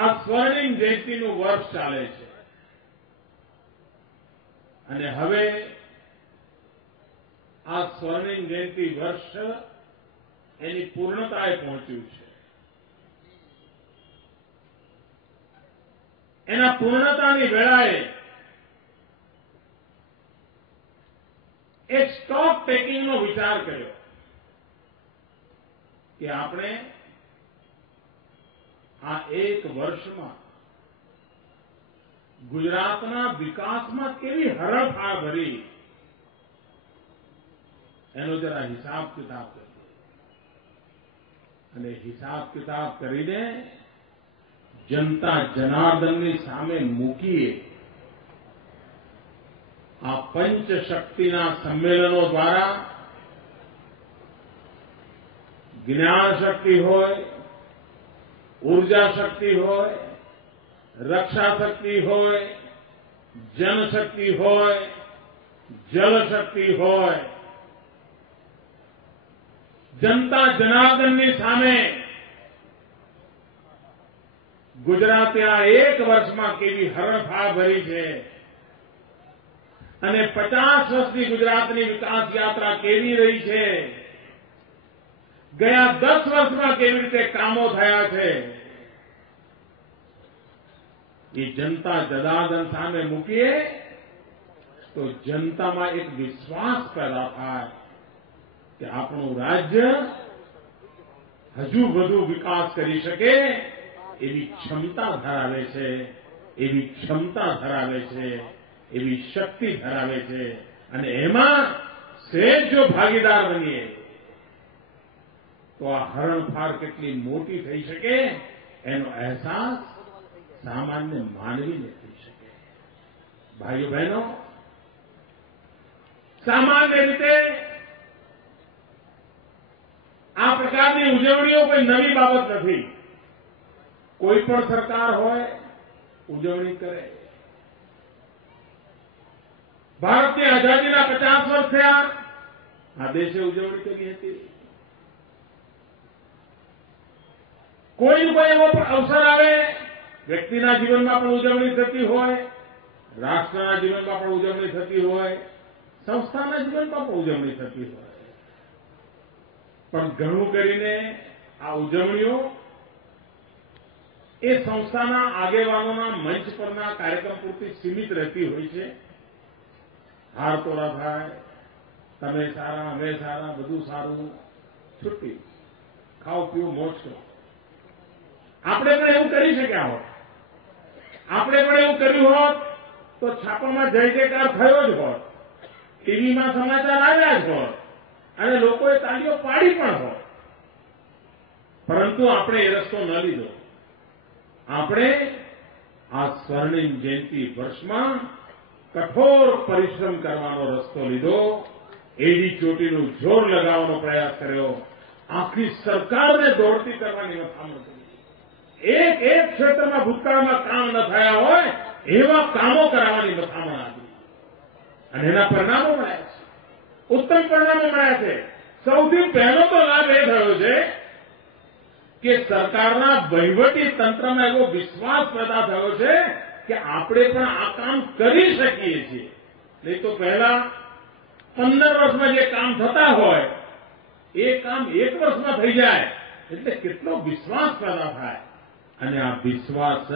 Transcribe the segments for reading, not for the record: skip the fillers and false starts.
આ સ્વર્ણિમ જયંતિનું વર્ષ ચાલે છે અને હવે આ સ્વર્ણિમ જયંતિ વર્ષ એની પૂર્ણતાએ પહોંચ્યું છે. એના પૂર્ણતાની વેળાએ એક સ્ટોક ટેકિંગનો વિચાર કર્યો કે આપણે આ એક વર્ષમાં ગુજરાતના વિકાસમાં કેવી હરણફાળ ભરી એનો જરા હિસાબ કિતાબ કરીએ અને હિસાબ કિતાબ કરીને જનતા જનાર્દનની સામે મૂકીએ. આ પંચશક્તિના સંમેલનો દ્વારા જ્ઞાન શક્તિ હોય, ઉર્જા શક્તિ હોય, રક્ષા શક્તિ હોય, જનશક્તિ હોય, જલશક્તિ હોય, જનતા જનાર્દનની સામે ગુજરાતે આ એક વર્ષમાં કેવી હરણફાળ ભરી છે અને 50 વર્ષની ગુજરાતની વિકાસ યાત્રા કેવી રહી છે, ગયા 10 વર્ષમાં કેવી રીતે કામો થયા છે, એ જનતા જનાર્દન સામે મૂકીએ તો જનતામાં એક વિશ્વાસ પેદા થાય કે આપણું રાજ્ય હજુ વધુ વિકાસ કરી શકે એવી ક્ષમતા ધરાવે છે, એવી ક્ષમતા ધરાવે છે, એવી શક્તિ ધરાવે છે અને એમાં સહેજ જો ભાગીદાર બનીએ તો આ હરણફાળ કેટલી મોટી થઈ શકે એનો અહેસાસ સામાન્ય માનવીને થઈ શકે. ભાઈઓ બહેનો, સામાન્ય રીતે આ પ્રકારની ઉજવણીઓ કોઈ નવી બાબત નથી. કોઈ પણ સરકાર હોય ઉજવણી કરે. ભારતની આઝાદીના 50 વર્ષ થયા, આ દેશે ઉજવણી કરી હતી. કોઈ એવો અવસર આવે, વ્યક્તિના જીવનમાં પણ ઉજવણી થતી હોય, રાષ્ટ્રના જીવનમાં પણ ઉજવણી થતી હોય, સંસ્થાના જીવનમાં પણ ઉજવણી થતી હોય, પણ ઘણું કરીને આ ઉજવણીઓ એ સંસ્થાના આગેવાનોના મંચ પરના કાર્યક્રમ પૂરતી સીમિત રહેતી હોય છે. હારતોરા થાય, તમે સારા, અમે સારા, બધું સારું, છુટ્ટી, ખાઓ પીઓ, મોજ કરો. આપણે પણ એવું કરી શક્યા હોત, આપણે પણ એવું કર્યું હોત તો છાપામાં જય જયકાર થયો જ હોત, ટીવીમાં સમાચાર આવ્યા જ હોત અને લોકોએ તાળીઓ પાડી પણ હોત. પરંતુ આપણે એ રસ્તો ન લીધો. આપણે આ સ્વર્ણિમ જયંતિ વર્ષમાં કઠોર પરિશ્રમ કરવાનો રસ્તો લીધો, એડી ચોટીનું જોર લગાવવાનો પ્રયાસ કર્યો, આખી સરકારને દોડતી કરવાની મથામણ કરી. એક ક્ષેત્રમાં ભૂતકાળમાં કામ ન થયા હોય એવા કામો કરાવવાની મથામણ આપી અને એના પરિણામો મળ્યા છે. ઉત્તમ પરિણામો મળ્યા છે. સૌથી પહેલો તો લાભ એ થયો છે કે સરકારના વહીવટી તંત્રમાં એવો વિશ્વાસ પેદા થયો છે કે આપણે પણ આ કામ કરી શકીએ છીએ. નહીં તો પહેલા 15 વર્ષમાં જે કામ થતા હોય એ કામ 1 વર્ષમાં થઈ જાય એટલે કેટલો વિશ્વાસ પેદા થાય. અને આ વિશ્વાસ જ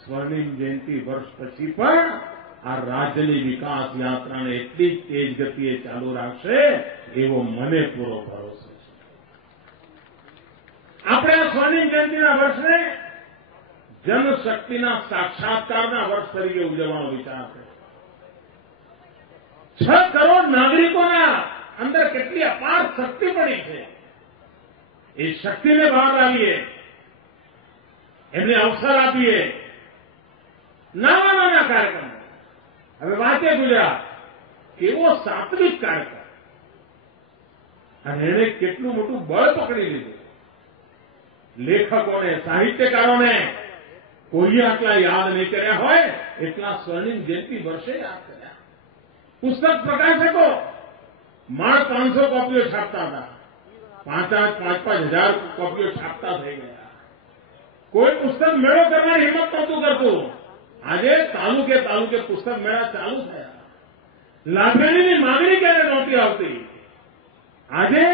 સ્વર્ણિમ જયંતિ વર્ષ પછી પણ આ રાજ્યની વિકાસ યાત્રાને એટલી જ તેજ ગતિએ ચાલુ રાખશે એવો મને પૂરો ભરોસો છે. આપણે આ સ્વર્ણિમ જયંતિના વર્ષને જનશક્તિના સાક્ષાત્કારના વર્ષ તરીકે ઉજવવાનો વિચાર છે. 6 કરોડ નાગરિકોના અંદર કેટલી અપાર શક્તિ પડી છે. એ શક્તિને બહાર લાવીએ, એમને અવસર આપીએ. નાના નાના કાર્યક્રમો. હવે વાંચે ગુજરાત કેવો સાત્વિક કાર્યક્રમ અને એને કેટલું મોટું બળ પકડી લીધું. લેખકોને, સાહિત્યકારોને કોઈએ આટલા યાદ નહીં કર્યા હોય એટલા સ્વર્ણિમ જયંતિ વર્ષે યાદ કર્યા. પુસ્તક પ્રકાશકો માળ 500 કોપીઓ છાપતા હતા, 5,000 કોપીઓ છાપતા થઈ ગયા. કોઈ પુસ્તક મેળો કરવાની હિંમત નહોતું કરતું. આજે તાલુકે તાલુકે પુસ્તક મેળા ચાલુ થયા. લાઇબ્રેરીની માંગણી ક્યારે નહોતી આવતી. આજે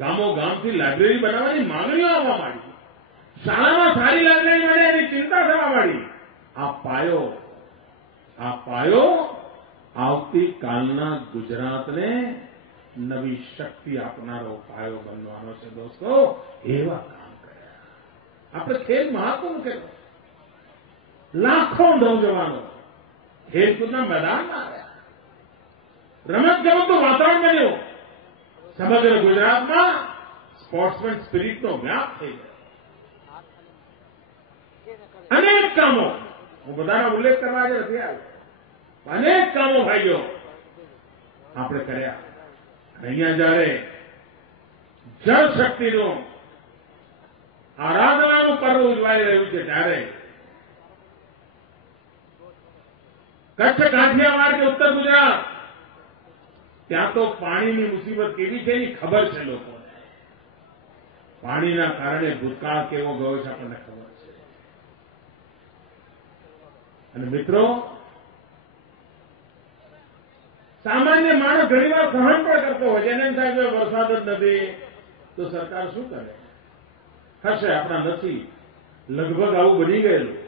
ગામો ગામથી લાઇબ્રેરી બનાવવાની માંગણીઓ આવવા માંડી. શાળામાં સારી લાઇબ્રેરી મળે એની ચિંતા થવા માંડી. આ પાયો આવતીકાલના ગુજરાતને નવી શક્તિ આપનારો પાયો બનવાનો છે દોસ્તો. એવા કામ કર્યા. આપણે ખેલ મહાકુંભ કર્યો. લાખો નૌજવાનો ખેલકૂદના મેદાનમાં આવ્યા. રમતગમતનું વાતાવરણ બન્યું. સમગ્ર ગુજરાતમાં સ્પોર્ટ્સમેન સ્પિરિટનો વ્યાપ થઈ ગયો. અનેક કામો, હું બધાનો ઉલ્લેખ કરવા આજે નથી આવ્યો, અનેક કામો ભાઈઓ આપણે કર્યા. અહીંયા જયારે જળ શક્તિનું આરાધનાનું પર્વ ઉજવાઈ રહ્યું છે ત્યારે કચ્છ, કાઠિયાવાડ કે ઉત્તર ગુજરાત ત્યાં તો પાણીની મુસીબત કેવી છે એની ખબર છે લોકોને. પાણીના કારણે ભૂતકાળ કેવો ગયો છે આપણને ખબર છે. અને મિત્રો, સામાન્ય માણસ ઘણીવાર સહન પણ કરતો હોય છે. એને એમ થાય કે વરસાદ જ નથી તો સરકાર શું કરે? હશે આપણા નસીબ. લગભગ આવું બની ગયેલું.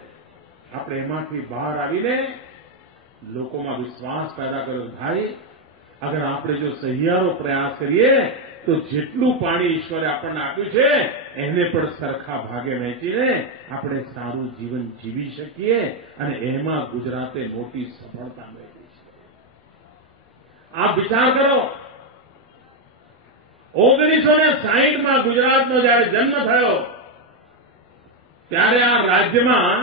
આપણે એમાંથી બહાર આવીને લોકોમાં વિશ્વાસ પેદા કર્યો. ભાઈ, અગર આપણે જો સહિયારો પ્રયાસ કરીએ તો જેટલું પાણી ઈશ્વરે આપણને આપ્યું છે એને પણ સરખા ભાગે વહેંચીને આપણે સારું જીવન જીવી શકીએ. અને એમાં ગુજરાતે મોટી સફળતા મેળવી છે. આપ વિચાર કરો, 1960માં ગુજરાતનો જયારે જન્મ થયો ત્યારે આ રાજ્યમાં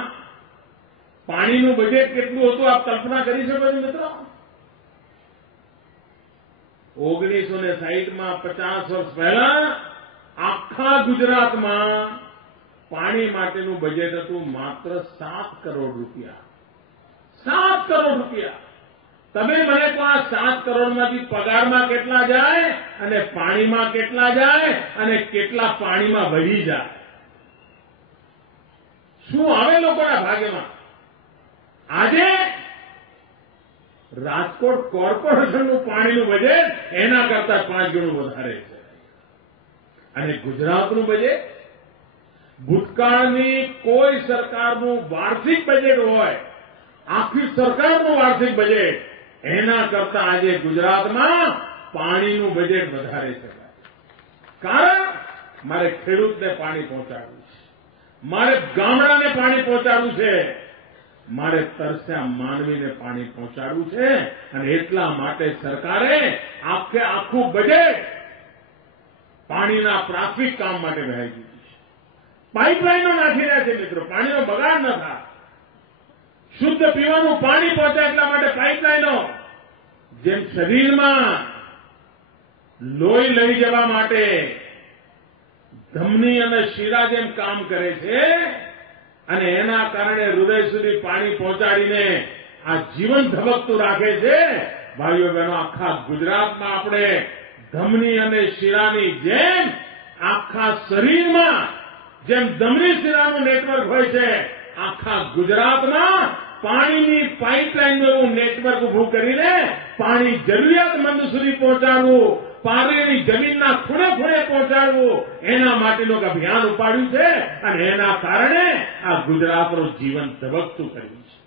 પાણીનું બજેટ કેટલું હતું આપ કલ્પના કરી શકો છો મિત્રો? 1960માં 50 વર્ષ પહેલા આખા ગુજરાતમાં પાણી માટેનું બજેટ હતું માત્ર 7 કરોડ રૂપિયા. 7 કરોડ રૂપિયા. તમે મને કહો, આ 7 કરોડમાંથી પગારમાં કેટલા જાય અને પાણીમાં કેટલા જાય અને કેટલા પાણીમાં વહી જાય? શું આવે લોકોના ભાગ્યમાં? આજે રાજકોટ કોર્પોરેશનનું પાણીનું બજેટ એના કરતા 5 ગણું વધારે છે. અને ગુજરાતનું બજેટ, ભૂતકાળની કોઈ સરકારનું વાર્ષિક બજેટ હોય, આખી સરકારનું વાર્ષિક બજેટ, એના કરતા આજે ગુજરાતમાં પાણીનું બજેટ વધારે છે. કારણ મારે ખેડૂતને પાણી પહોંચાડવું છે, મારે ગામડાને પાણી પહોંચાડવું છે, મારે તરસ્યા માનવીને પાણી પહોંચાડવું છે. અને એટલા માટે સરકારે આખું બજેટ પાણીના પ્રાથમિક કામ માટે વહાવી દીધું છે. પાઇપલાઇનો નાખી રહ્યા છે મિત્રો, પાણીનો બગાડ ન થાય. શુદ્ધ પીવાનું પાણી પહોંચે એટલા માટે પાઇપલાઇનો. જેમ શરીરમાં લોહી લઈ જવા માટે ધમની અને શીરા જેમ કામ કરે છે અને એના કારણે હૃદય સુધી પાણી પહોંચાડીને આ જીવન ધબકતું રાખે છે. ભાઈઓ બહેનો, આખા ગુજરાતમાં આપણે ધમની અને શીરાની જેમ આખા શરીરમાં જેમ ધમની શીરાનું નેટવર્ક હોય છે, આખા ગુજરાતમાં પાણીની પાઇપલાઇનનું એવું નેટવર્ક ઉભું કરીને પાણી જરૂરિયાતમંદ સુધી પહોંચાડવું, પાણીની જમીનના ખૂણે ખૂણે પહોંચાડવું, એના માટેનું એક અભિયાન ઉપાડ્યું છે. અને એના કારણે આ ગુજરાતનું જીવન ધબકતું કર્યું છે.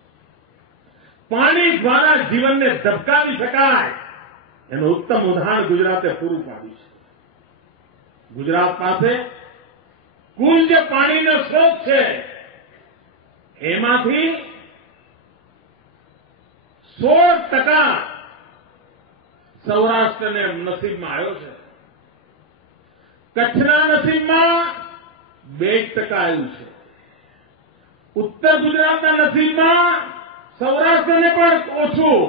પાણી દ્વારા જીવનને ધબકાવી શકાય એનું ઉત્તમ ઉદાહરણ ગુજરાતે પૂરું પાડ્યું છે. ગુજરાત પાસે કુલ જે પાણીનો સ્ત્રોત છે એમાંથી 16% સૌરાષ્ટ્રને નસીબમાં આવ્યો છે. કચ્છના નસીબમાં 2% આવ્યું છે. ઉત્તર ગુજરાતના નસીબમાં સૌરાષ્ટ્રને પણ ઓછું,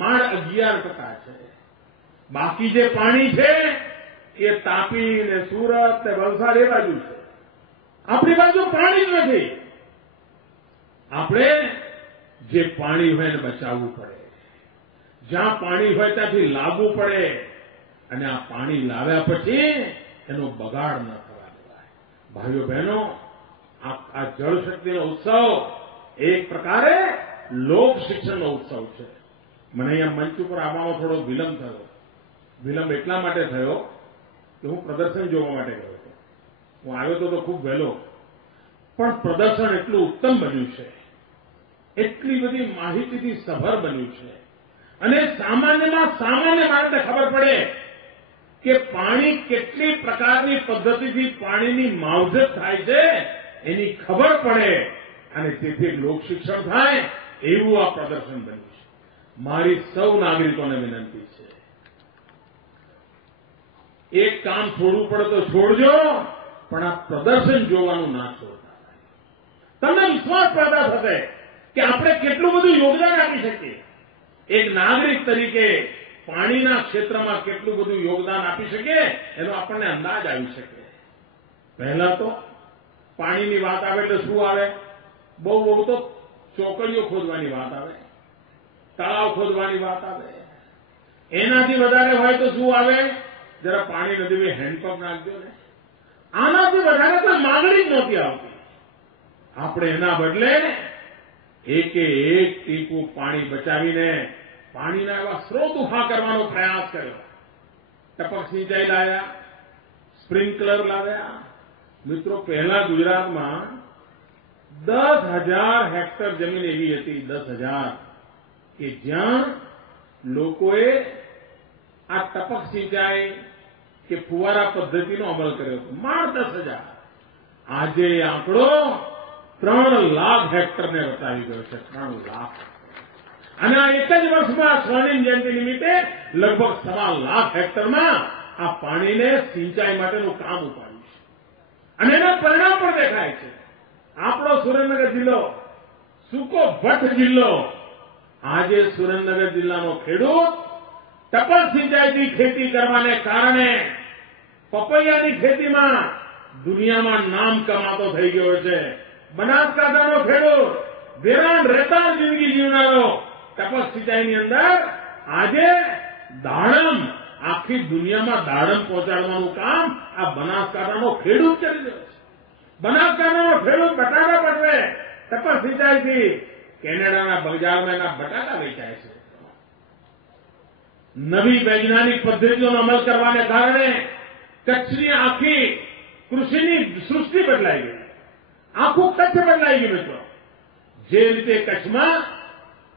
માળ 11% છે. બાકી જે પાણી છે એ તાપી ને સુરત ને વલસાડ એ બાજુ છે. આપણી બાજુ પાણી જ નથી. આપણે જે પાણી હોય એને બચાવવું પડે, જ્યાં પાણી હોય ત્યાંથી લાવવું પડે અને આ પાણી લાવ્યા પછી એનો બગાડ ન થવા દેવાય. ભાઈઓ બહેનો, આ જળશક્તિનો ઉત્સવ એક પ્રકારે લોક શિક્ષણનો ઉત્સવ છે. મને અહીંયા મંચ ઉપર આવવામાં થોડો વિલંબ થયો. વિલંબ એટલા માટે થયો કે હું પ્રદર્શન જોવા માટે ગયો હતો. હું આવ્યો તો ખૂબ વહેલો, પણ પ્રદર્શન એટલું ઉત્તમ બન્યું છે, એટલી બધી માહિતીથી સભર બન્યું છે, અને સામાન્યમાં સામાન્ય માણસને ખબર પડે કે પાણી કેટલી પ્રકારની પદ્ધતિથી પાણીની માવજત થાય છે એની ખબર પડે, અને તેથી લોકશિક્ષણ થાય એવું આ પ્રદર્શન બન્યું છે. મારી સૌ નાગરિકોને વિનંતી છે, એક કામ છોડવું પડે તો છોડજો, પણ આ પ્રદર્શન જોવાનું ના છોડતા. તમને વિશ્વાસ પેદા થશે કે આપણે કેટલું બધું યોગદાન આપી શકીએ. એક નાગરિક તરીકે પાણીના ક્ષેત્રમાં કેટલું બધું યોગદાન આપી શકીએ એનો આપણને અંદાજ આવી શકે. પહેલા તો પાણીની વાત આવે એટલે શું આવે? બહુ તો ચોકડીઓ ખોદવાની વાત આવે, તળાવ ખોદવાની વાત આવે. એનાથી વધારે હોય તો શું આવે? જરા પાણી નદીમાં હેન્ડપંપ નાખજો ને. આનાથી વધારે તો માંગણી જ નહોતી આવતી. આપણે એના બદલે એકે એક ટીપું પાણી બચાવીને પાણીના એવા સ્ત્રોત ઉભા કરવાનો પ્રયાસ કર્યો. ટપક સિંચાઈ લાવ્યા, સ્પ્રિંકલર લાવ્યા. મિત્રો, પહેલા ગુજરાતમાં 10,000 હેક્ટર જમીન એવી હતી, 10,000, કે જ્યાં લોકોએ આ ટપક સિંચાઈ કે ફુવારા પદ્ધતિનો અમલ કર્યો હતો. માત્ર 10,000. આજે આંકડો 3 લાખ હેક્ટરને વટાવી ગયો છે. 3 લાખ. અને આ એક જ વર્ષમાં સ્વર્ણિમ જયંતિ નિમિત્તે લગભગ 1.25 લાખ હેક્ટરમાં આ પાણીને સિંચાઈ માટેનું કામ ઉપાડ્યું છે, અને એના પરિણામ પણ દેખાય છે. આપણો સુરેન્દ્રનગર જિલ્લો સૂકો ભટ્ટ જિલ્લો, આજે સુરેન્દ્રનગર જિલ્લાનો ખેડૂત ટપક સિંચાઈથી ખેતી કરવાને કારણે પપૈયાની ખેતીમાં દુનિયામાં નામ કમાતો થઈ ગયો છે. બનાસકાંઠાનો ખેડૂત વેરાન રેતાળ જિંદગી જીવનારો ટપક સિંચાઈની અંદર આજે દાડમ, આખી દુનિયામાં દાડમ પહોંચાડવાનું કામ આ બનાસકાંઠાનો ખેડૂત કરી રહ્યો છે. બનાસકાંઠાનો ખેડૂત બટાટા પટવે ટપક સિંચાઈથી કેનેડાના બજારમાં એના બટાટા વેચાય છે. નવી વૈજ્ઞાનિક પદ્ધતિઓનો અમલ કરવાને કારણે કચ્છની આખી કૃષિની સૃષ્ટિ બદલાઈ ગઈ. આખું કચ્છ બદલાઈ ગયું. મિત્રો, જે રીતે કચ્છમાં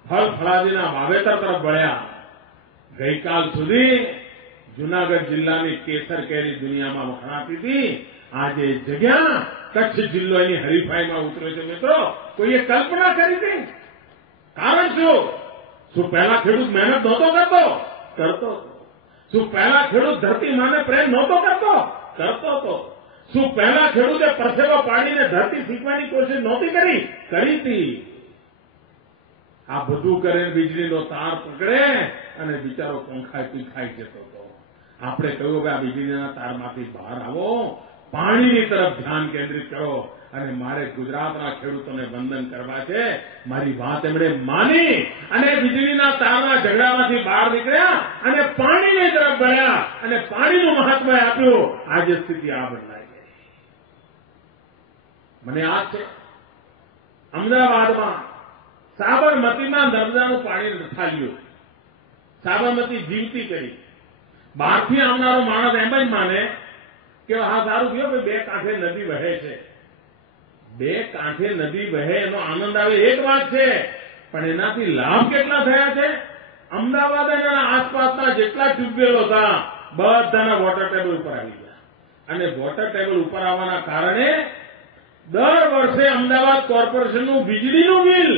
ફળ ફળાદીના વાવેતર તરફ વળ્યા, ગઈકાલ સુધી જૂનાગઢ જિલ્લાની કેસર કેરી દુનિયામાં વખણાતી હતી, આજે જગ્યા કચ્છ જિલ્લો એની હરીફાઈમાં ઉતર્યો છે. મિત્રો, કોઈએ કલ્પના કરી હતી? કારણ શું પહેલા ખેડૂત મહેનત નહોતો કરતો? કરતો. શું પહેલા ખેડૂત ધરતી માને પ્રેમ નહોતો કરતો? કરતો હતો. શું પહેલા ખેડૂતે પરસેવો પાડીને ધરતી શીખવાની કોશિશ નહોતી કરી? કરી હતી. આ બધું કરે વીજળીનો તાર પકડે અને બિચારો પંખાઈ પીખાઈ જતો હતો. આપણે કહ્યું કે આ વીજળીના તારમાંથી બહાર આવો, પાણીની તરફ ધ્યાન કેન્દ્રિત કરો. અને મારે ગુજરાતના ખેડૂતોને વંદન કરવા છે. મારી વાત એમણે માની અને વીજળીના તારના ઝઘડામાંથી બહાર નીકળ્યા અને પાણીની તરફ ગયા અને પાણીનું મહત્વ આપ્યું. આજે સ્થિતિ આ બદલાઈ ગઈ. મને યાદ છે, અમદાવાદમાં સાબરમતીમાં નર્મદાનું પાણી ઠાલ્યું, સાબરમતી જીવતી કરી. બહારથી આવનારો માણસ એમ જ માને કે હા સારું થયું કે 2 કાંઠે નદી વહે છે. 2 કાંઠે નદી વહે એનો આનંદ આવે એક વાત છે, પણ એનાથી લાભ કેટલા થયા છે? અમદાવાદ અને આસપાસના જેટલા ટ્યુબવેલો હતા બધાના વોટર ટેબલ ઉપર આવી ગયા. અને વોટર ટેબલ ઉપર આવવાના કારણે દર વર્ષે અમદાવાદ કોર્પોરેશનનું વીજળીનું બિલ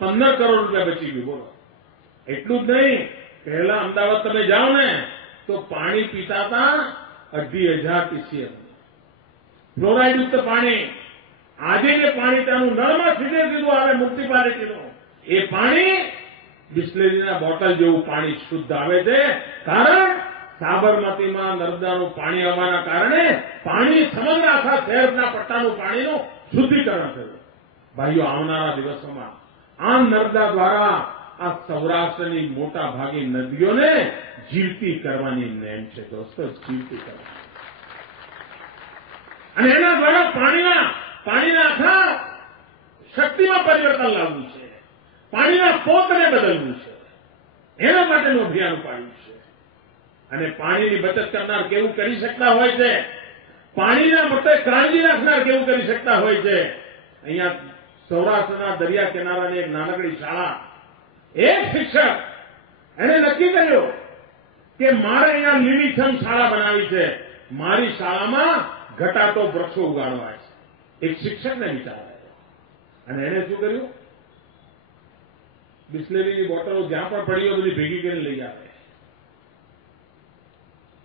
15 કરોડ રૂપિયા બચી ગયું. બોલો, એટલું જ નહીં, પહેલા અમદાવાદ તમે જાઓ ને તો પાણી પીતા હતા 2,500 TCF ફ્લોરાઇડયુક્ત પાણી. આજે જે પાણી ત્યાંનું નળમાં સીધું આવે મ્યુનિસિપાલિટીનું, એ પાણી બિસ્લેરીના બોટલ જેવું પાણી શુદ્ધ આવે છે. કારણ સાબરમતીમાં નર્મદાનું પાણી આવવાના કારણે પાણી સમગ્ર આખા શહેરના પટ્ટાનું પાણીનું શુદ્ધિકરણ થયું. ભાઈઓ, આવનારા દિવસોમાં આ નર્મદા દ્વારા આ સૌરાષ્ટ્રની મોટા ભાગની નદીઓને જીવતી કરવાની નેમ છે. દોસ્તો, જીવતી કરવાની. અને એના દ્વારા પાણીના આખા શક્તિમાં પરિવર્તન લાવવું છે, પાણીના પોતને બદલવું છે, એના માટેનું અભિયાન ઉપાડ્યું છે. અને પાણીની બચત કરનાર કેવું કરી શકતા હોય છે, પાણીના માટે કાળજી રાખનાર કેવું કરી શકતા હોય છે. અહીંયા સૌરાષ્ટ્રના દરિયા કિનારાની એક નાનકડી શાળા, એક શિક્ષક એને નક્કી કર્યું કે મારે અહીંયા લીલીછમ શાળા બનાવી છે, મારી શાળામાં ઘટાતો વૃક્ષો ઉગાડવા છે. એક શિક્ષકને વિચાર આવ્યો અને એને શું કર્યું, બિસ્લેરીની બોટલો જ્યાં પણ પડી હોય બધી ભેગી કરીને લઈ આવે.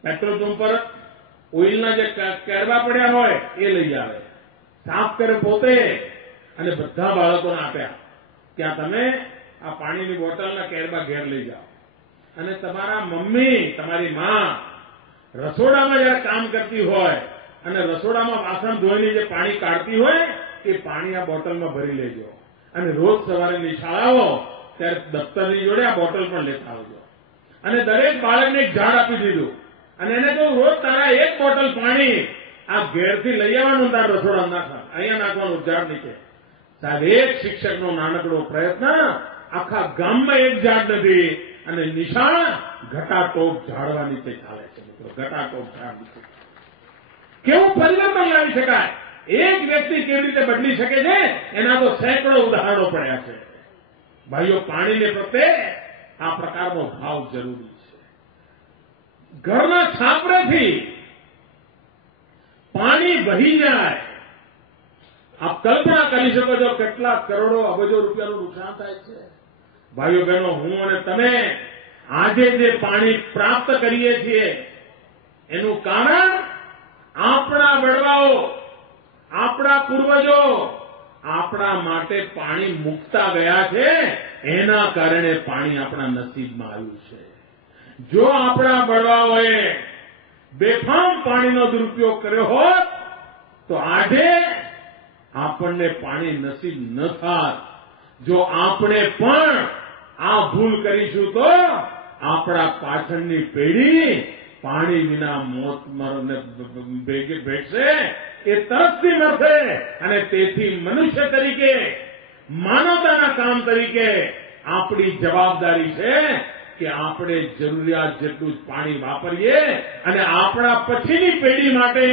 પેટ્રોલ પંપ પર ઓઇલના જે કેરબા પડ્યા હોય એ લઈ આવે, સાફ કરે પોતે અને બધા બાળકોને આપ્યા કે આ તમે આ પાણીની બોટલના કેરબા ઘેર લઈ જાઓ અને તમારા મમ્મી, તમારી માં રસોડામાં જયારે કામ કરતી હોય અને રસોડામાં વાસણ ધોઈને જે પાણી કાઢતી હોય એ પાણી આ બોટલમાં ભરી લેજો અને રોજ સવારે નિશાળાઓ ત્યારે દફતરની જોડે આ બોટલ પણ લેતા આવજો. અને દરેક બાળકને એક ઝાડ આપી દીધું અને એને કહ્યું રોજ તારા એક બોટલ પાણી આ ઘેરથી લઈ આવવાનું, તારા રસોડામાં નાખવાનું, અહીંયા નાખવાનું ઝાડ નીચે. સાહેબ, એક શિક્ષકનો નાનકડો પ્રયત્ન આખા ગામમાં એક ઝાડ નથી અને નિશાળ ઘટાટોપ ઝાડવા નીચે ચાલે છે. મિત્રો, ઘટાટોપ ઝાડ નીચે કેવું પરિવર્તન લાવી શકાય, એક વ્યક્તિ કેવી રીતે બદલી શકે છે, એના તો સેંકડો ઉદાહરણો પડ્યા છે. ભાઈઓ, પાણીને પ્રત્યે આ પ્રકારનો ભાવ જરૂરી છે. ઘરના છાપરેથી પાણી વહી જાય, આપ કલ્પના કરી શકો છો કેટલા કરોડો અબજો રૂપિયાનું નુકસાન થાય છે. ભાઈઓ બહેનો, હું અને તમે આજે જે પાણી પ્રાપ્ત કરીએ છીએ એનું કારણ આપણા વડવાઓ, આપણા પૂર્વજો આપણા માટે પાણી મૂકતા ગયા છે, એના કારણે પાણી આપણા નસીબમાં આવ્યું છે. જો આપણા વડવાઓએ બેફામ પાણીનો દુરુપયોગ કર્યો હોત તો આજે આપણને પાણી નસીબ ન થાત. જો આપણે પણ આ ભૂલ કરીશું તો આપણા પાછળની પેઢી પાણી વિના મોત મરને ભેટશે, એ તરસથી મરશે. અને તેથી મનુષ્ય તરીકે, માનવતાના કામ તરીકે આપણી જવાબદારી છે કે આપણે જરૂરિયાત જેટલું જ પાણી વાપરીએ અને આપણા પછીની પેઢી માટે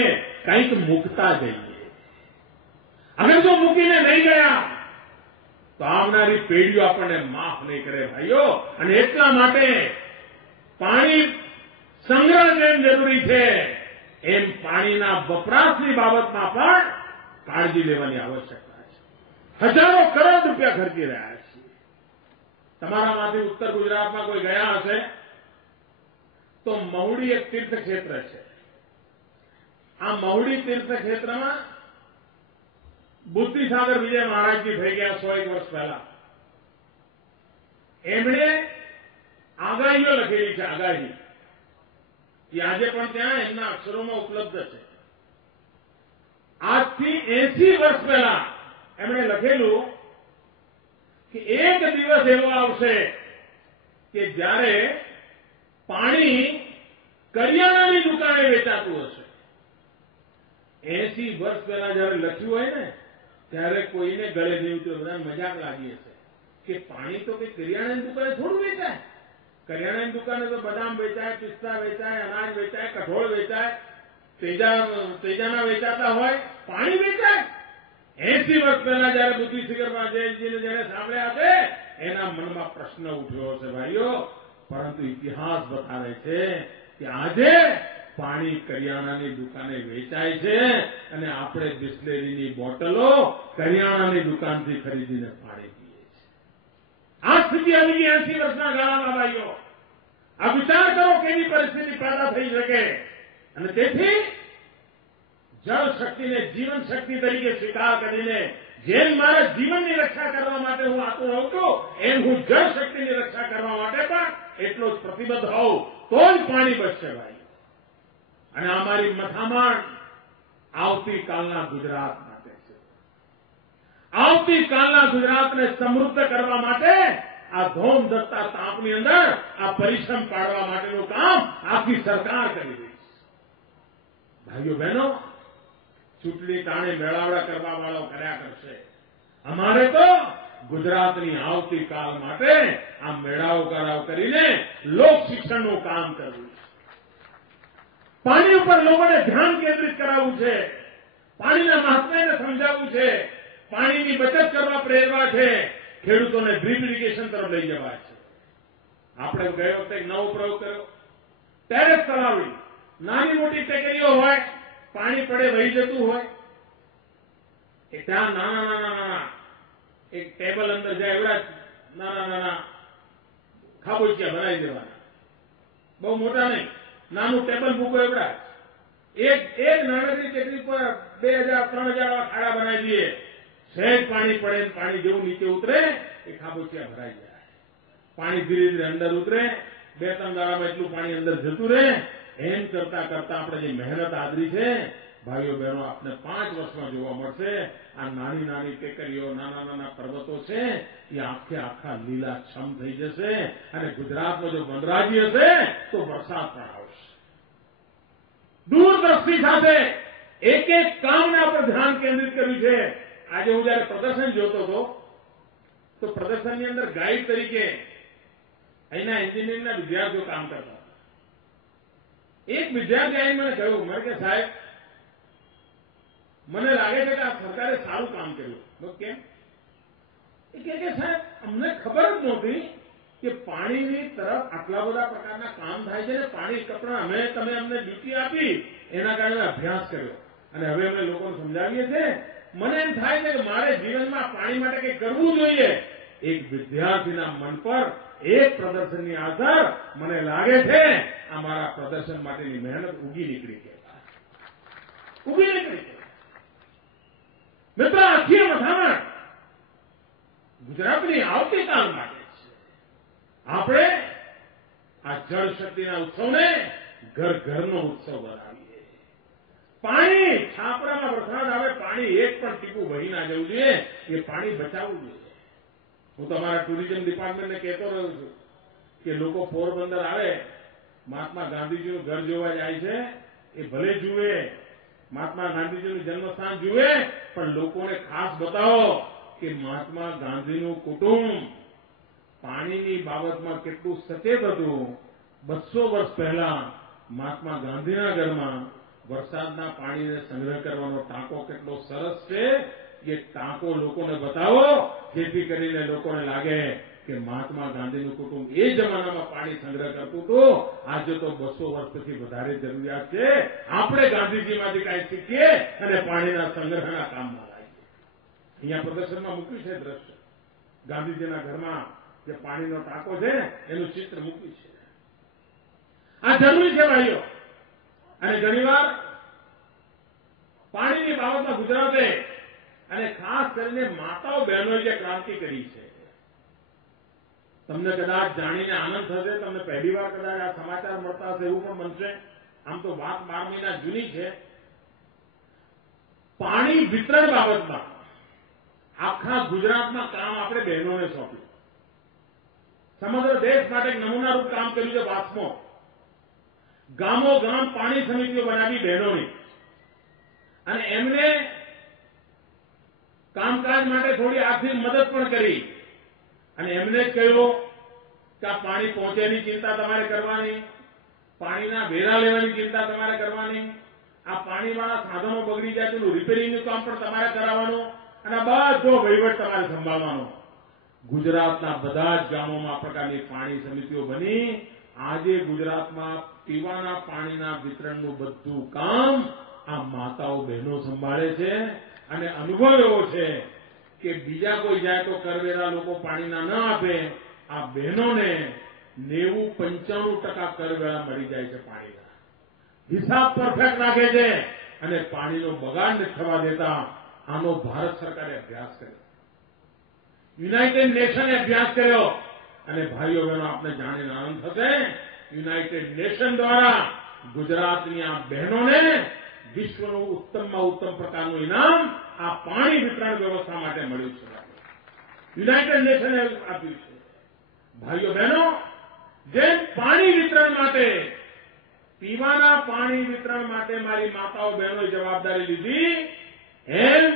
કંઈક મૂકતા જઈએ. અગર જો મૂકીને નહીં ગયા તો આવનારી પેઢીઓ આપણને માફ નહીં કરે ભાઈઓ. અને એટલા માટે પાણી સંગ્રહ જેમ જરૂરી છે એમ પાણીના વપરાશની બાબતમાં પણ કાળજી લેવાની આવશ્યકતા છે. હજારો કરોડ રૂપિયા ખર્ચી રહ્યા છે. તમારામાંથી ઉત્તર ગુજરાતમાં કોઈ ગયા હશે તો મહુડી એક તીર્થક્ષેત્ર છે. આ મહુડી તીર્થક્ષેત્રમાં બુદ્ધિસાગર વિજય મહારાજજી થઈ ગયા 101 વર્ષ પહેલા. એમણે આગાહીઓ લખેલી છે, આગાહી એ આજે પણ ત્યાં એમના અક્ષરોમાં ઉપલબ્ધ છે. આજથી 80 વર્ષ પહેલા એમણે લખેલું કે એક દિવસ એવો આવશે કે જ્યારે પાણી કરિયાણાની દુકાને વેચાતું હશે. 80 વર્ષ પહેલા જયારે લખ્યું હોય ને ત્યારે કોઈને ગળે નહીં ઉતર્યું, બધા મજાક લાગી હશે કે પાણી તો કઈ કરિયાણાની દુકાને થોડું વેચાય. કરિયાણાની દુકાને તો બદામ વેચાય, પિસ્તા વેચાય, અનાજ વેચાય, કઠોળ વેચાય, તેજાના વેચાતા હોય, પાણી વેચાય. 80 વર્ષ પહેલા જયારે બુદ્ધિસાગર મહારાજજીને જયારે સાંભળ્યા છે એના મનમાં પ્રશ્ન ઉઠ્યો હશે ભાઈઓ. પરંતુ ઇતિહાસ બતાવે છે કે આજે પાણી કરિયાણાની દુકાને વેચાય છે અને આપણે બિસ્લેરીની બોટલો કરિયાણાની દુકાનથી ખરીદીને પાણી પીએ છીએ. આ સ્થિતિ આવી ગઈ 80 વર્ષના ગાળામાં ભાઈઓ. આ વિચાર કરો કેવી પરિસ્થિતિ પેદા થઈ શકે. અને તેથી જળ શક્તિને જીવન શક્તિ તરીકે સ્વીકાર કરીને જેમ મારા જીવનની રક્ષા કરવા માટે હું આતુર હોઉં છું એમ હું જળ શક્તિની રક્ષા કરવા માટે પણ એટલો જ પ્રતિબદ્ધ હોઉં તો જ પાણી બચશે ભાઈ. અને અમારી મથામણ આવતીકાલના ગુજરાત માટે છે. આવતીકાલના ગુજરાતને સમૃદ્ધ કરવા માટે આ ધોમ ધસતા તાપની અંદર આ પરિશ્રમ પાડવા માટેનું કામ આખી સરકાર કરી રહી છે. ભાઈઓ બહેનો, ચૂંટણી ટાણે મેળાવડા કરવા વાળો કર્યા કરશે. અમારે તો ગુજરાતની આવતીકાલ માટે આ મેળાઓ કરાવ કરીને લોક શિક્ષણનું કામ કરવું છે. પાણી ઉપર લોકોને ધ્યાન કેન્દ્રિત કરાવવું છે. પાણીના મહત્વને સમજાવવું છે. પાણીની બચત કરવા પ્રેરવા છે. ખેડૂતોને ડ્રીપ ઇરિગેશન તરફ લઈ જવા છે. આપણે ગયે વખતે એક નવો પ્રયોગ કર્યો. ટેરેસ તળાવડી નાની મોટી ટેકરીઓ હોય, પાણી પડે વહી જતું હોય, એ ત્યાં નાના એક ટેબલ અંદર જાય એવડા નાના ખાબોચિયા બનાવી દેવાના. બહુ મોટા નહીં, નાનું ટેબલ મૂકો એવડા. એક નાનકડી ટેકરી પર 2000-3000 ખાડા બનાવી દઈએ. સહેજ પાણી પડે, પાણી જેવું નીચે ઉતરે એ ખાબોચિયા ભરાઈ જાય. પાણી ધીરે ધીરે અંદર ઉતરે, 2-3 દાડામાં એટલું પાણી અંદર જતું રહે. એમ કરતા કરતા આપણે જે મહેનત આદરી છે ભાઈઓ બહેનો, આપને 5 વર્ષમાં જોવા મળશે. આ નાની નાની ટેકરીઓ, નાના પર્વતો છે એ આખા લીલાછમ થઈ જશે. અને ગુજરાતમાં જો વનરાજી હશે તો વરસાદ પણ આવશે. દૂરદ્રષ્ટિ સાથે એક એક કામના પર ધ્યાન કેન્દ્રિત કર્યું છે. આજે હું જયારે પ્રદર્શન જોતો હતો તો પ્રદર્શનની અંદર ગાઈડ તરીકે અહીંના એન્જિનિયરિંગના વિદ્યાર્થીઓ કામ કરતા હતા. એક વિદ્યાર્થી આવીને મને કહ્યું, મને કે સાહેબ, મને લાગે છે કે આ સરકારે સારું કામ કર્યું. કેમ? એ કે સાહેબ, અમને ખબર જ નહોતી કે પાણીની તરફ આટલા બધા પ્રકારના કામ થાય છે ને પાણી કપડા તમે અમને ડ્યુટી આપી એના કારણે અભ્યાસ કર્યો અને હવે અમે લોકોને સમજાવીએ છીએ. મને એમ થાય છે કે મારે જીવનમાં પાણી માટે કંઈક કરવું જોઈએ. એક વિદ્યાર્થીના મન પર એક પ્રદર્શનની આધાર મને લાગે છે આ મારા પ્રદર્શન માટેની મહેનત ઉગી નીકળી છે. મિત્રો, આખી મથામણ ગુજરાતની આવતીકાલ માટે છે. આપણે આ જળ શક્તિના ઉત્સવને ઘર ઘરનો ઉત્સવ બનાવીએ. પાણી, છાપરામાં વરસાદ આવે, પાણી એક પણ ટીપું વહી ના જવું જોઈએ. એ પાણી બચાવવું જોઈએ. હું તમારા ટુરિઝમ ડિપાર્ટમેન્ટને કહેતો રહ્યો છું કે લોકો પોરબંદર આવે, મહાત્મા ગાંધીજીનું ઘર જોવા જાય છે. એ ભલે જુએ, મહાત્મા ગાંધીજીનું જન્મસ્થાન જુએ, પણ લોકોને ખાસ બતાવો કે મહાત્મા ગાંધીનું કુટુંબ પાણીની બાબતમાં કેટલું સચેત હતું. 200 વર્ષ પહેલા મહાત્મા ગાંધીના ઘરમાં વરસાદના પાણીને સંગ્રહ કરવાનો ટાંકો કેટલો સરસ છે એ ટાંકો લોકોને બતાવો, જેથી કરીને લોકોને લાગે કે મહાત્મા ગાંધીનું કુટુંબ એ જમાનામાં પાણી સંગ્રહ કરતું હતું. આજે તો 200 વર્ષ પછી વધારે જરૂરિયાત છે. આપણે ગાંધીજીમાંથી કાંઈ શીખીએ અને પાણીના સંગ્રહના કામમાં લાવીએ. અહીંયા પ્રદર્શનમાં મૂક્યું છે દ્રશ્ય. ગાંધીજીના ઘરમાં જે પાણીનો ટાંકો છે એનું ચિત્ર મૂક્યું છે. આ જરૂરી છે ભાઈઓ. અને ઘણીવાર પાણીની બાબતમાં ગુજરાતે અને ખાસ કરીને માતાઓ બહેનોએ જે ક્રાંતિ કરી છે, તમને કદાચ જાણીને આનંદ થશે. તમને પહેલી વાર કદાચ આ સમાચાર મળતા હશે એવું પણ બનશે. આમ તો વાત 12 મહિના જૂની છે. પાણી વિતરણ બાબતમાં આખા ગુજરાતમાં કામ આપણે બહેનોને સોંપ્યું. સમગ્ર દેશ માટે એક નમૂનારૂપ કામ કર્યું છે. વાસ્મો ગામો ગામ પાણી સમિતિઓ બનાવી બહેનોની, અને એમને કામકાજ માટે થોડી આર્થિક મદદ પણ કરી. અને એમને જ કહ્યું કે આ પાણી પહોંચે એની ચિંતા તમારે કરવાની, પાણીના વેરા લેવાની ચિંતા તમારે કરવાની, આ પાણીવાળા સાધનો બગડી જાય તેનું રિપેરિંગનું કામ પણ તમારે કરાવવાનું, અને બધો વહીવટ તમારે સંભાળવાનો. ગુજરાતના બધા જ ગામોમાં આ પ્રકારની પાણી સમિતિઓ બની. આજે ગુજરાતમાં પીવાના પાણીના વિતરણનું બધું કામ આ માતાઓ બહેનો સંભાળે છે. અને અનુભવ એવો છે કે બીજા કોઈ જાય તો કરવેરા લોકો પાણીના ન આપે, આ બહેનોને 90-95% કરવેરા મળી જાય છે પાણીના. હિસાબ પરફેક્ટ રાખે છે અને પાણીનો બગાડ નથી થવા દેતા. આનો ભારત સરકારે અભ્યાસ કર્યો, યુનાઇટેડ નેશને અભ્યાસ કર્યો. અને ભાઈઓ બહેનો, આપને જાણીને આનંદ થશે, યુનાઇટેડ નેશન દ્વારા ગુજરાતની આ બહેનોને વિશ્વનું ઉત્તમમાં ઉત્તમ પ્રકારનું ઇનામ આ પાણી વિતરણ વ્યવસ્થા માટે મળ્યું છે. યુનાઇટેડ નેશને આપ્યું છે. ભાઈઓ બહેનો, જેમ પાણી વિતરણ માટે, પીવાના પાણી વિતરણ માટે મારી માતાઓ બહેનોએ જવાબદારી લીધી, એમ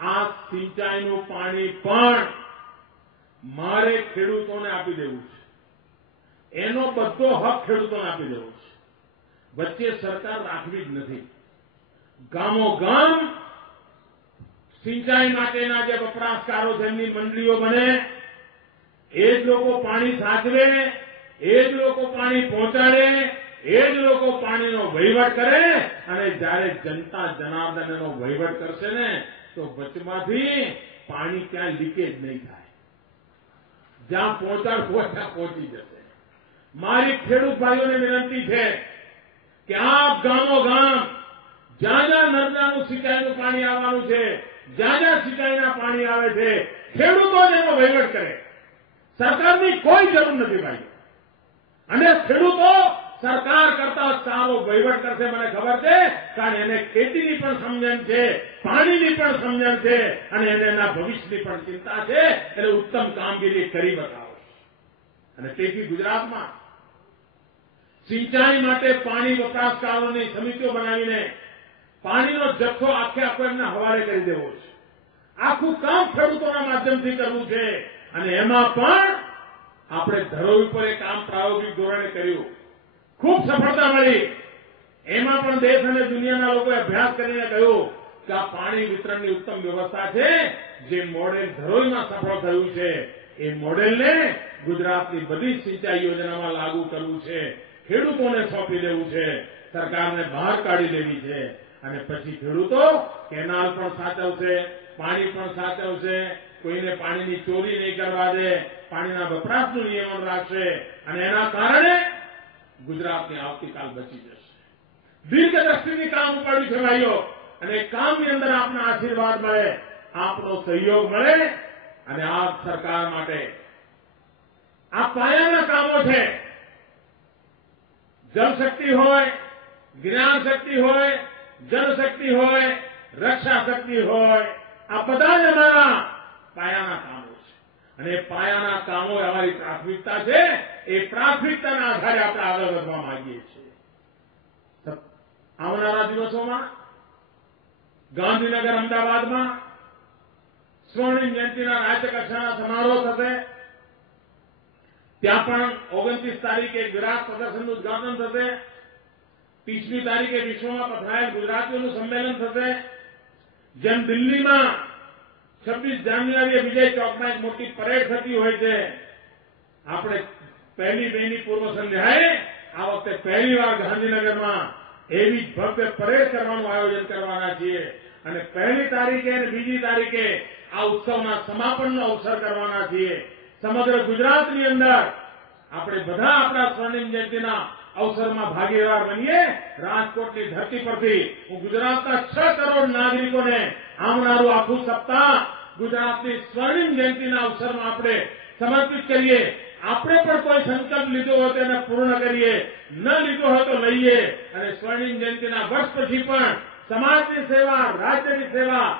આ સિંચાઈનું પાણી પણ મારે ખેડૂતોને આપી દેવું છે. એનો બધો હક ખેડૂતોને આપી દેવો છે. વચ્ચે સરકાર રાખવી જ નથી. ગામો ગામ સિંચાઈ માટેના જે વપરાશકારો છે એમની મંડળીઓ બને, એ જ લોકો પાણી સાચવે, એ જ લોકો પાણી પહોંચાડે, એ જ લોકો પાણીનો વહીવટ કરે. અને જ્યારે જનતા જનાર્દન એનો વહીવટ કરશે ને તો વચમાંથી પાણી ક્યાં લીકેજ નહીં થાય. જ્યાં પહોંચાડવું હોય ત્યાં પહોંચી જશે. મારી ખેડૂત ભાઈઓને વિનંતી છે કે આપ ગામો ગામ જ્યાં જ્યાં નર્મદાનું સિંચાઈનું પાણી આવવાનું છે, જ્યાં જ્યાં સિંચાઈના પાણી આવે છે, ખેડૂતો જ એનો વહીવટ કરે. સરકારની કોઈ જરૂર નથી ભાઈ. અને ખેડૂતો સરકાર કરતા સારો વહીવટ કરશે મને ખબર છે, કારણ એને ખેતીની પણ સમજણ છે, પાણીની પણ સમજણ છે અને એને એના ભવિષ્યની પણ ચિંતા છે. એટલે ઉત્તમ કામગીરી કરી બતાવો. અને તેથી ગુજરાતમાં સિંચાઈ માટે પાણી વપરાશકારોની સમિતિઓ બનાવીને પાણીનો જથ્થો આખો એમના હવાલે કરી દેવો છે. આખું કામ ખેડૂતોના માધ્યમથી કરવું છે. અને એમાં પણ આપણે ધરોઈ ઉપર એ કામ પ્રાયોગિક ધોરણે કર્યું, ખૂબ સફળતા મળી. એમાં પણ દેશ અને દુનિયાના લોકોએ અભ્યાસ કરીને કહ્યું કે આ પાણી વિતરણની ઉત્તમ વ્યવસ્થા છે. જે મોડેલ ધરોઈમાં સફળ થયું છે એ મોડેલને ગુજરાતની બધી જ સિંચાઈ યોજનામાં લાગુ કરવું છે. ખેડૂતોને સોંપી દેવું છે, સરકારને બહાર કાઢી દેવી છે. અને પછી ખેડૂતો કેનાલ પણ સાચવશે, પાણી પણ સાચવશે, કોઈને પાણીની ચોરી નહીં કરવા દે, પાણીના વપરાશનું નિયમન રાખશે. અને એના કારણે ગુજરાતની આવતીકાલ બચી જશે. દીર્ઘદ્રષ્ટિથી કામ ઉપાડ્યું છે ભાઈઓ. અને કામની અંદર આપના આશીર્વાદ મળે, આપણો સહયોગ મળે. અને આ સરકાર માટે આ પાયાના કામો છે. જલશક્તિ હોય, જ્ઞાન શક્તિ હોય, જનશક્તિ હોય, રક્ષા શક્તિ હોય, આ બધા જ અમારા પાયાના કામો છે. અને એ પાયાના કામો અમારી પ્રાથમિકતા છે. એ પ્રાથમિકતાના આધારે આપણે આગળ વધવા માંગીએ છીએ. આવનારા દિવસોમાં ગાંધીનગર, અમદાવાદમાં સ્વર્ણિમ જયંતિના રાજ્ય કક્ષાના સમારોહ થશે. ત્યાં પણ 29 તારીખે વિરાટ પ્રદર્શનનું ઉદઘાટન થશે. 30મી તારીખે વિશ્વમાં પથરાયેલ ગુજરાતીઓનું સંમેલન થશે. જેમ દિલ્હીમાં 26 જાન્યુઆરીએ વિજય ચોકમાં એક મોટી પરેડ થતી હોય છે, આપણે 1 મેની પૂર્વ સંધ્યાએ આ વખતે પહેલીવાર ગાંધીનગરમાં એવી જ ભવ્ય પરેડ કરવાનું આયોજન કરવાના છીએ. અને 1લી તારીખે અને 2જી તારીખે આ ઉત્સવના સમાપનનો અવસર કરવાના છીએ. સમગ્ર ગુજરાતની અંદર આપણે બધા આપણા સ્વર્ણિમ જયંતિના અવસરમાં ભાગીદાર બનીએ. રાજકોટની ધરતી પરથી હું ગુજરાતના 6 કરોડ નાગરિકોને આવનારું આખું સપ્તાહ ગુજરાતની સ્વર્ણિમ જયંતિના અવસરમાં આપણે સમર્પિત કરીએ. આપણે પણ કોઈ સંકલ્પ લીધો હોય તો એને પૂર્ણ કરીએ, ન લીધો હોય તો લઈએ. અને સ્વર્ણિમ જયંતિના વર્ષ પછી પણ સમાજની સેવા, રાજ્યની સેવા,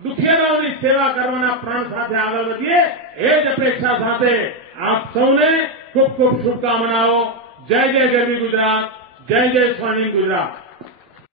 દુખિયારાઓની સેવા કરવાના પ્રણ સાથે આગળ વધીએ. એ જ અપેક્ષા સાથે આપ સૌને ખૂબ ખૂબ શુભકામનાઓ. જય જય ગરવી ગુજરાત, જય જય સ્વર્ણિમ ગુજરાત.